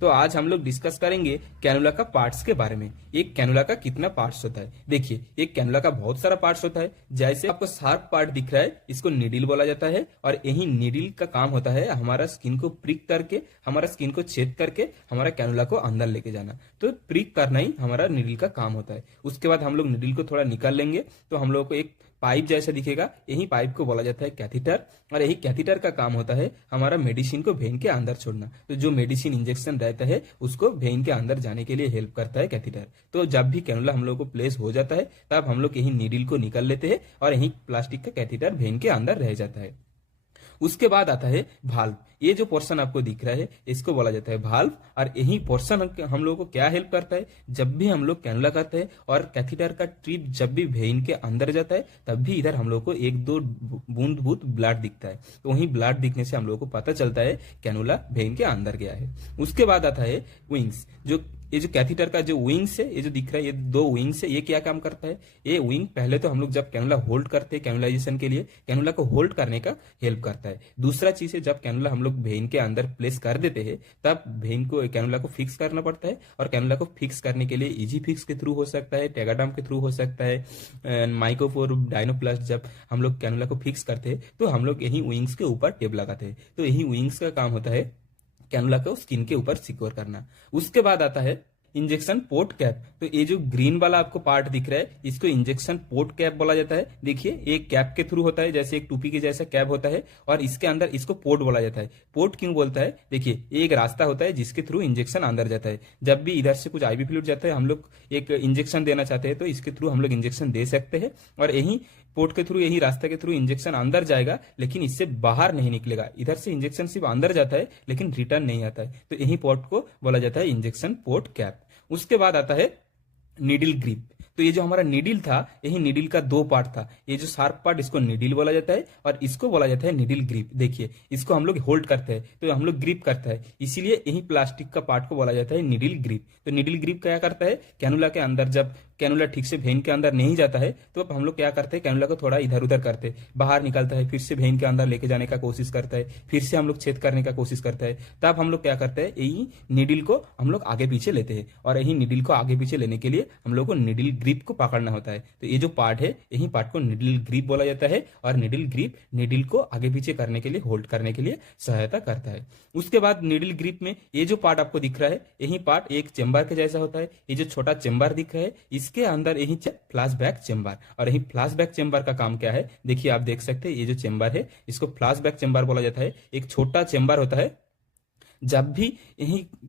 तो आज हम लोग डिस्कस करेंगे कैनुला का पार्ट्स के बारे में। एक कैनुला का कितना पार्ट्स होता है। देखिए, एक कैनुला का बहुत सारा पार्ट्स होता है। जैसे आपको शार्प पार्ट दिख रहा है, इसको नीडल बोला जाता है। और यही नीडल का काम होता है हमारा स्किन को प्रिक करके, हमारा स्किन को छेद करके हमारा कैनुला को अंदर लेके जाना। तो प्रिक करना ही हमारा नीडल का काम होता है। उसके बाद हम लोग नीडल को थोड़ा निकाल लेंगे तो हम लोग को एक पाइप जैसा दिखेगा। यही पाइप को बोला जाता है कैथीटर। और यही कैथीटर का काम होता है हमारा मेडिसिन को वेन के अंदर छोड़ना। तो जो मेडिसिन इंजेक्शन रहता है उसको वेन के अंदर जाने के लिए हेल्प करता है कैथीटर। तो जब भी कैनुला हम लोग को प्लेस हो जाता है तब हम लोग यही नीडल को निकल लेते हैं और यही प्लास्टिक का कैथीटर वेन के अंदर रह जाता है। उसके बाद आता है भाल्व। ये जो पोर्शन आपको दिख रहा है इसको बोला जाता है भाल्व। और यही पोर्शन हम लोगों को क्या हेल्प करता है, जब भी हम लोग कैनुला करते हैं और कैथीटर का ट्रिप जब भी वेन के अंदर जाता है तब भी इधर हम लोग को एक दो बूंद बूंद ब्लड दिखता है। तो वही ब्लड दिखने से हम लोग को पता चलता है कैनुला वेन के अंदर गया है। उसके बाद आता है विंग्स। ये जो कैथीटर का जो विंग्स है, ये जो दिख रहा है, ये दो विंग्स है, ये क्या काम करता है। ये विंग पहले तो हम लोग जब कैनुला होल्ड करते हैं, कैनुलाइजेशन के लिए कैनुला को होल्ड करने का हेल्प करता है। दूसरा चीज है, जब कैनुला हम लोग वेन के अंदर प्लेस कर देते हैं तब वेन को कैनुला को फिक्स करना पड़ता है। और कैनुला को फिक्स करने के लिए इजी फिक्स के थ्रू हो सकता है, टेगाडाम के थ्रू हो सकता है, माइक्रोफोर डायनोप्लास्ट। जब हम लोग कैनुला को फिक्स करते हैं तो हम लोग यही विंग्स के ऊपर टेप लगाते हैं। तो यही विंग्स का काम होता है कैनुला को स्किन के ऊपर सिक्योर करना। उसके बाद आता है इंजेक्शन पोर्ट कैप। तो ये जो ग्रीन वाला आपको पार्ट दिख रहा है इसको इंजेक्शन पोर्ट कैप बोला जाता है। देखिए, एक कैप के थ्रू होता है, जैसे एक टोपी के जैसा कैप होता है और इसके अंदर इसको पोर्ट बोला जाता है। पोर्ट क्यों बोलता है, देखिए एक रास्ता होता है जिसके थ्रू इंजेक्शन अंदर जाता है। जब भी इधर से कुछ आईवी फ्लूइड जाता है, हम लोग एक इंजेक्शन देना चाहते हैं तो इसके थ्रू हम लोग इंजेक्शन दे सकते हैं। और यही पोर्ट के थ्रू, यही रास्ते के थ्रू इंजेक्शन अंदर जाएगा लेकिन इससे बाहर नहीं निकलेगा। इधर से इंजेक्शन सिर्फ अंदर जाता है लेकिन रिटर्न नहीं आता है। तो यही पोर्ट को बोला जाता है इंजेक्शन पोर्ट कैप। उसके बाद आता है नीडल ग्रिप। तो ये जो हमारा नीडल था, यही नीडल का दो पार्ट था। ये जो शार्प पार्ट इसको नीडल बोला जाता है और इसको बोला जाता है नीडल ग्रिप। देखिए, इसको हम लोग होल्ड करते हैं तो हम लोग ग्रिप करता है, इसीलिए यही प्लास्टिक का पार्ट को बोला जाता है नीडल ग्रिप। तो नीडल ग्रिप क्या करता है, कैनुला के अंदर जब कैनुला ठीक से वेन के अंदर नहीं जाता है तो हम लोग क्या करते हैं, कैनुला को थोड़ा इधर उधर करते हैं, बाहर निकलता है, फिर से वेन के अंदर लेके जाने का कोशिश करता है, फिर से हम लोग छेद करने का कोशिश करता है। तब हम लोग क्या करते हैं, यही नीडल को हम लोग आगे पीछे लेते हैं। और यही नीडल को आगे पीछे लेने के लिए हम लोग को नीडल ग्रिप को पकड़ना होता है। तो ये जो पार्ट है, यही पार्ट को नीडल ग्रिप बोला जाता है। और नीडल ग्रिप नीडल को आगे पीछे करने के लिए, होल्ड करने के लिए सहायता करता है। उसके बाद नीडल ग्रिप में ये जो पार्ट आपको दिख रहा है, यही पार्ट एक चेम्बर के जैसा होता है। ये जो छोटा चेम्बर दिख रहा है इसके अंदर यही फ्लैशबैक चेम्बर। और यही फ्लैशबैक चेम्बर का काम क्या है, देखिए आप देख सकते हैं, ये जो चेम्बर है इसको फ्लैशबैक चेम्बर बोला जाता है। एक छोटा चेम्बर होता है, जब भी यही